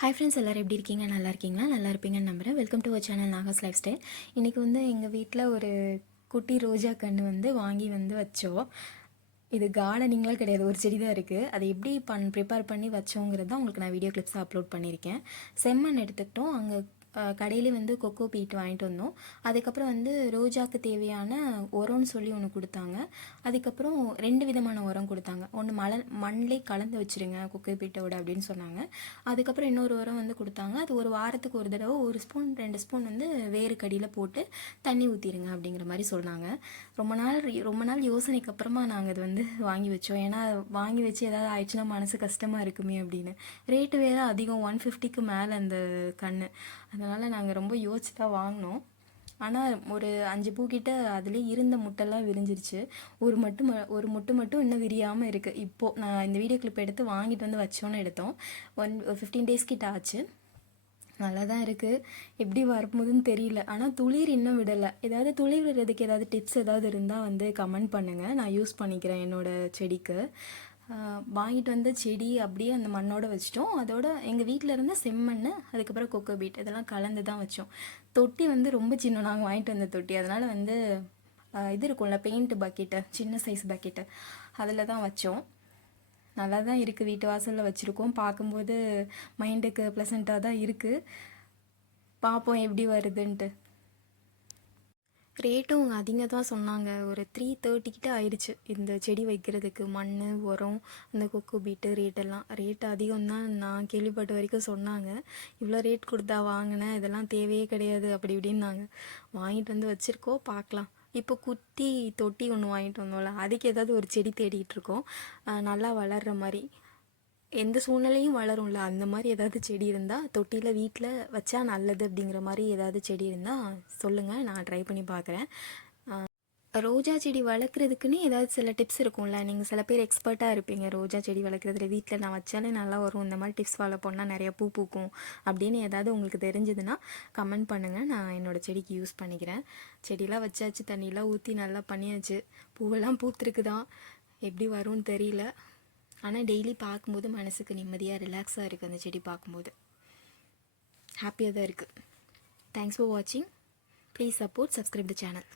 Hi friends, எல்லோரும் எப்படி இருக்கீங்க? நல்லா இருக்கீங்களா? நல்லா இருப்பீங்கன்னு நம்புகிறேன். Welcome to our channel Naga's lifestyle. இன்றைக்கி எங்கள் வீட்டில் ஒரு குட்டி ரோஜா கன்று வாங்கி வச்சோம். இது கார்டனிங்லாம் கிடையாது, ஒரு செடி தான் இருக்குது. அதை எப்படி ப்ரிப்பேர் பண்ணி வச்சோங்கிறது தான் உங்களுக்கு நான் வீடியோ கிளிப்ஸாக அப்லோட் பண்ணியிருக்கேன். செம்மண் எடுத்துக்கிட்டோம். அங்கே கடையிலே கொக்கோ பீட் வாங்கிட்டு வந்தோம். அதுக்கப்புறம் ரோஜாவுக்கு தேவையான உரம்னு சொல்லி ஒன்று கொடுத்தாங்க. அதுக்கப்புறம் 2 விதமான உரம் கொடுத்தாங்க. ஒன்று மண்ணிலே கலந்து வச்சுருங்க கொக்கோ பீட்டோட அப்படின்னு சொன்னாங்க. அதுக்கப்புறம் இன்னொரு உரம் கொடுத்தாங்க. அது ஒரு வாரத்துக்கு ஒரு தடவை 1 ஸ்பூன் 2 ஸ்பூன் வேறு கடியில் போட்டு தண்ணி ஊற்றிடுங்க அப்படிங்கிற மாதிரி சொன்னாங்க. ரொம்ப நாள் யோசனைக்கு அப்புறமா நாங்கள் அது வாங்கி வச்சோம். ஏன்னா வாங்கி வச்சு ஏதாவது ஆயிடுச்சுன்னா மனசு கஷ்டமாக இருக்குமே அப்படின்னு. ரேட்டு வேறு அதிகம், 150க்கு மேலே அந்த கன்று. அதனால் நாங்கள் ரொம்ப யோசிச்சு தான் வாங்கினோம். ஆனால் ஒரு 5 பூக்கிட்ட அதுலேயே இருந்த முட்டைலாம் விரிஞ்சிருச்சு. ஒரு முட்டை மட்டும் இன்னும் விரியாமல் இருக்குது. இப்போது நான் இந்த வீடியோ கிளிப் எடுத்து வாங்கிட்டு வச்சோன்னு எடுத்தோம். 15 டேஸ் கிட்ட ஆச்சு. நல்லா தான் இருக்குது. எப்படி வரும்போதுன்னு தெரியல. ஆனால் துளிர் இன்னும் விடலை. ஏதாவது துளிர் விடுறதுக்கு ஏதாவது டிப்ஸ் ஏதாவது இருந்தால் கமெண்ட் பண்ணுங்கள். நான் யூஸ் பண்ணிக்கிறேன் என்னோடய செடிக்கு. வாங்கிட்டு செடி அப்படியே அந்த மண்ணோடு வச்சிட்டோம். அதோட எங்கள் வீட்டில் இருந்த செம்மண், அதுக்கப்புறம் கொக்கோ பீட் இதெல்லாம் கலந்து தான் வச்சோம். தொட்டி ரொம்ப சின்ன, நாங்கள் வாங்கிட்டு வந்த தொட்டி. அதனால் இது இருக்கும்ல பெயிண்ட் பக்கெட்டு, சின்ன சைஸ் பக்கெட்டு, அதில் தான் வச்சோம். நல்லா தான் இருக்குது. வீட்டு வாசலில் வச்சுருக்கோம். பார்க்கும்போது மைண்டுக்கு ப்ளசண்ட்டாக தான் இருக்குது. பார்ப்போம் எப்படி வருதுன்ட்டு. ரேட்டும் அதிகம் தான் சொன்னாங்க. ஒரு 330 கிட்ட ஆயிடுச்சு இந்த செடி வைக்கிறதுக்கு. மண், உரம், அந்த கொக்கோ பீட்டு ரேட் அதிகம் தான் நான் கேள்விப்பட்ட வரைக்கும் சொன்னாங்க. இவ்வளோ ரேட் கொடுத்தா வாங்கினேன், இதெல்லாம் தேவையே கிடையாது அப்படி இப்படின்னாங்க. வாங்கிட்டு வச்சுருக்கோம், பார்க்கலாம். இப்போ குட்டி தொட்டி ஒன்று வாங்கிட்டு வந்தோம்ல, அதுக்கு ஏதாவது ஒரு செடி தேடிட்டு இருக்கோம். நல்லா வளர்கிற மாதிரி, எந்த சூழ்நிலையும் வளரும்ல அந்த மாதிரி ஏதாவது செடி இருந்தால் தொட்டியில் வீட்டில் வச்சா நல்லது அப்படிங்கிற மாதிரி ஏதாவது செடி இருந்தால் சொல்லுங்கள், நான் ட்ரை பண்ணி பார்க்குறேன். ரோஜா செடி வளர்க்குறதுக்குன்னு ஏதாவது சில டிப்ஸ் இருக்கும்ல. நீங்கள் சில பேர் எக்ஸ்பர்ட்டாக இருப்பீங்க ரோஜா செடி வளர்க்குறதுல. வீட்டில் நான் வச்சாலே நல்லா வரும், இந்த மாதிரி டிப்ஸ் ஃபாலோ பண்ணால் நிறையா பூ பூக்கும் அப்படின்னு ஏதாவது உங்களுக்கு தெரிஞ்சதுன்னா கமெண்ட் பண்ணுங்கள். நான் என்னோடய செடிக்கு யூஸ் பண்ணிக்கிறேன். செடியெலாம் வச்சாச்சு, தண்ணியெலாம் ஊற்றி நல்லா பண்ணியாச்சு. பூவெல்லாம் பூத்துருக்குதான், எப்படி வரும்னு தெரியல. ஆனால் டெய்லி பார்க்கும்போது மனசுக்கு நிம்மதியாக ரிலாக்ஸாக இருக்குது. அந்த செடி பார்க்கும்போது ஹாப்பியாக தான் இருக்குது. தேங்க்ஸ் ஃபார் வாட்சிங். Please support, subscribe the channel.